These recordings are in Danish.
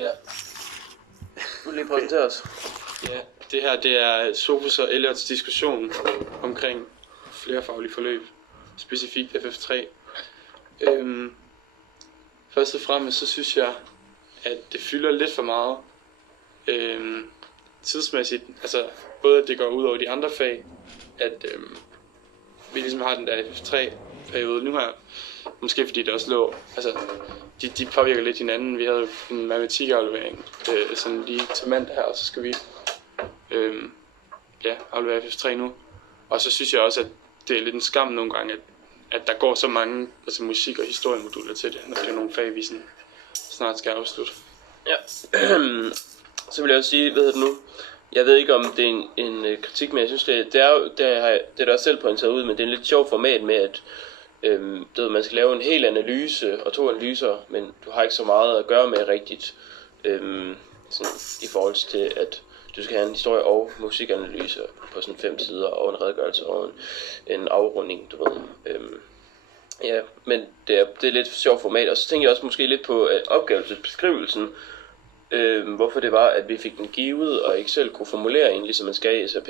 Ja. Du lige præsentere os. Ja, det her det er Sofus og Elliots diskussion omkring flerfaglige forløb, specifikt FF3. Først og fremmest så synes jeg, at det fylder lidt for meget tidsmæssigt, altså både at det går ud over de andre fag, at vi ligesom har den der FF3-periode nu her, måske fordi det også lå, altså de påvirker lidt hinanden. Vi havde en matematikaflevering sådan lige til mandag her, og så skal vi aflevere FF3 nu. Og så synes jeg også, at det er lidt en skam nogle gange, at der går så mange altså musik- og historiemoduler til det, når det er nogle fag, vi sådan snart skal afslutte. Ja, så vil jeg også sige, hvad hedder det nu? Jeg ved ikke, om det er en kritik, men jeg synes, det er der også selv pointeret ud, men det er en lidt sjov format med, at man skal lave en hel analyse og 2 analyser, men du har ikke så meget at gøre med rigtigt, sådan, i forhold til, at du skal have en historie- og musikanalyse på sådan 5 sider, og en redegørelse og en afrunding, du ved. Ja, men det er lidt sjovt format, og så tænker jeg også måske lidt på opgavelsesbeskrivelsen, hvorfor det var, at vi fik den givet, og ikke selv kunne formulere en, ligesom man skal i SAP,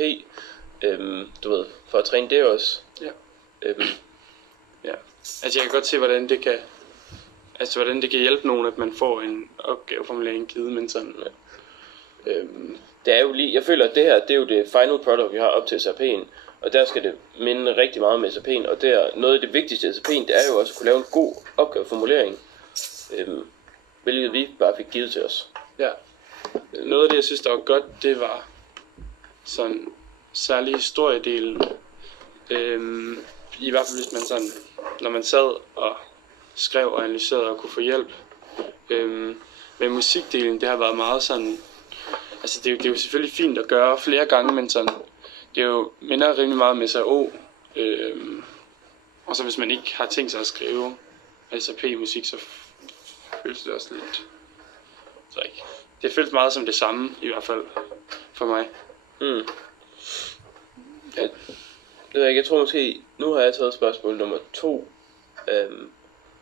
du ved, for at træne det også. Ja. Ja, altså jeg kan godt se, hvordan det kan hjælpe nogen, at man får en opgaveformulering givet, men sådan. Ja. Det er jo lige, jeg føler, at det her, det er jo det final product, vi har op til SAP'en, og der skal det minde rigtig meget om SAP'en, og det er noget af det vigtigste i SAP'en, det er jo også at kunne lave en god opgaveformulering, hvilket vi bare fik givet til os. Ja, noget af det, jeg synes, der var godt, det var sådan særlig historiedelen. I hvert fald hvis man sådan, når man sad og skrev og analyserede og kunne få hjælp. Men musikdelen, det har været meget sådan, altså det er jo selvfølgelig fint at gøre flere gange, men sådan, det er jo minder rimelig meget om SAO. Og så hvis man ikke har tænkt sig at skrive SAP-musik, så føles det også lidt, så ikke. Det føles meget som det samme, i hvert fald for mig. Ja. Jeg tror måske, nu har jeg taget spørgsmål nummer 2.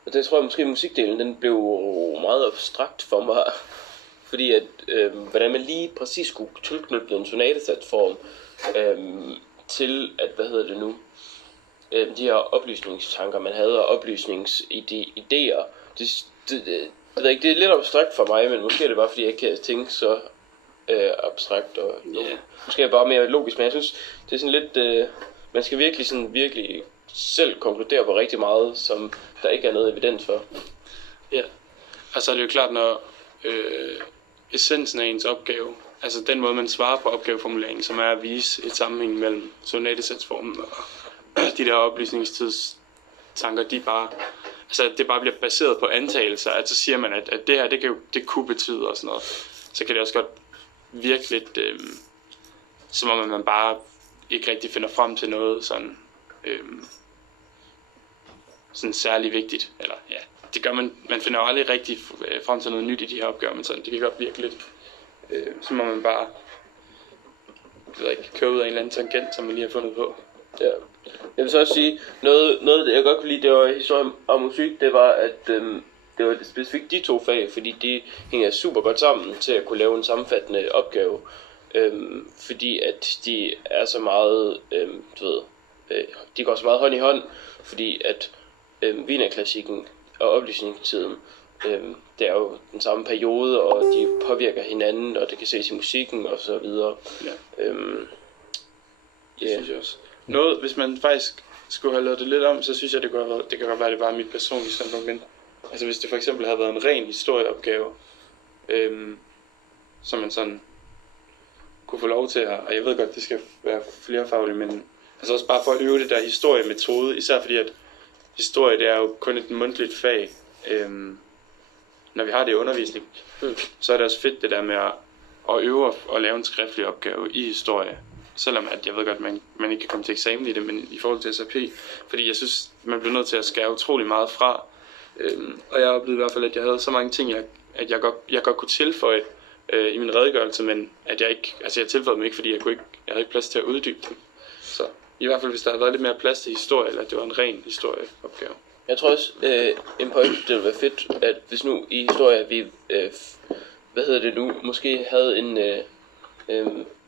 Og det tror jeg måske, musikdelen, den blev meget abstrakt for mig. Fordi at, hvordan man lige præcis skulle tilknytte en sonatesatsform til, at, de her oplysningstanker, man havde, og oplysningsidéer. Det er lidt abstrakt for mig, men måske er det bare, fordi jeg ikke kan tænke så abstrakt. Og måske er det bare mere logisk, men jeg synes, det er sådan lidt... man skal virkelig selv konkludere på rigtig meget, som der ikke er noget evidens for. Ja, altså det er jo klart, når essensen af ens opgave, altså den måde man svarer på opgaveformuleringen, som er at vise et sammenhæng mellem sonatesatsformen og de der oplysningstidstanker, det bare bliver baseret på antagelser, at så siger man, at det her, det kunne betyde og sådan noget. Så kan det også godt virke lidt, som om man bare ikke rigtig finder frem til noget sådan, sådan særlig vigtigt. Eller ja, det gør man finder jo aldrig rigtig frem til noget nyt i de her opgaver, men sådan, det kan godt virke lidt, som om man bare kører ud af en eller anden tangent, som man lige har fundet på. Ja. Jeg vil så også sige, noget jeg godt kunne lide, det var historien om musik, det var, at det var specifikt de 2 fag, fordi de hænger super godt sammen til at kunne lave en sammenfattende opgave. Fordi at de er så meget, de går så meget hånd i hånd, fordi at Wienerklassikken og oplysningstiden, det er jo den samme periode, og de påvirker hinanden, og det kan ses i musikken og så videre. Ja. Det synes jeg også. Noget, hvis man faktisk skulle have lavet det lidt om, så synes jeg, det kan godt være, at det var mit personlige standpunkt, men altså hvis det for eksempel havde været en ren historieopgave, som man sådan kunne få lov til at, og jeg ved godt, det skal være flerfagligt, men altså også bare for at øve det der historiemetode, især fordi at historie, det er jo kun et mundtligt fag, når vi har det i undervisning, så er det også fedt det der med at øve og lave en skriftlig opgave i historie, selvom at jeg ved godt, man ikke kan komme til eksamen i det, men i forhold til SAP, fordi jeg synes, man bliver nødt til at skære utrolig meget fra, og jeg oplevede i hvert fald, at jeg havde så mange ting, at jeg godt kunne tilføje i min redegørelse, men at jeg ikke, altså jeg tilføjede mig ikke, fordi jeg havde ikke plads til at uddybe dem. Så i hvert fald, hvis der havde været lidt mere plads til historie, eller at det var en ren historieopgave. Jeg tror også, en point, det ville være fedt, at hvis nu i historie, vi måske havde en,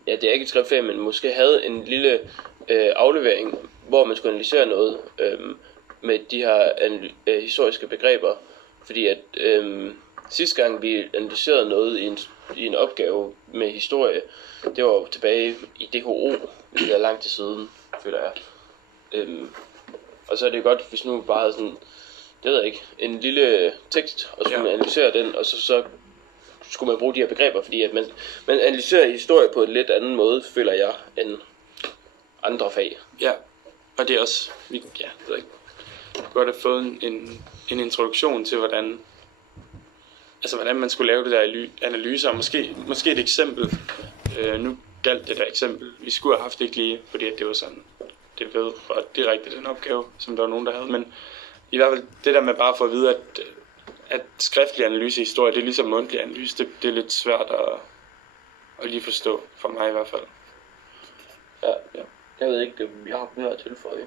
ja, det er ikke et skriftfag, men måske havde en lille aflevering, hvor man skulle analysere noget med de her historiske begreber. Fordi at sidste gang vi analyserede noget i en opgave med historie, det var jo tilbage i DHO, det er lang tid siden, føler jeg. Og så er det godt, hvis nu bare havde sådan, det ved jeg ikke, en lille tekst, og så skulle man analysere den, og så skulle man bruge de her begreber, fordi at man analyserer historie på en lidt anden måde, føler jeg, end andre fag. Ja, og det er også, jeg ved ikke, godt have fået en introduktion til, hvordan man skulle lave det der analyser, måske et eksempel. Nu galt det der eksempel. Vi skulle have haft det ikke lige, fordi at det var sådan, det ved for direkte den opgave, som der var nogen, der havde. Men i hvert fald det der med bare for at vide, at skriftlig analyse i historie, det er ligesom mundtlig analyse. Det er lidt svært at lige forstå, for mig i hvert fald. Ja. Jeg ved ikke, jeg har mere at tilføje.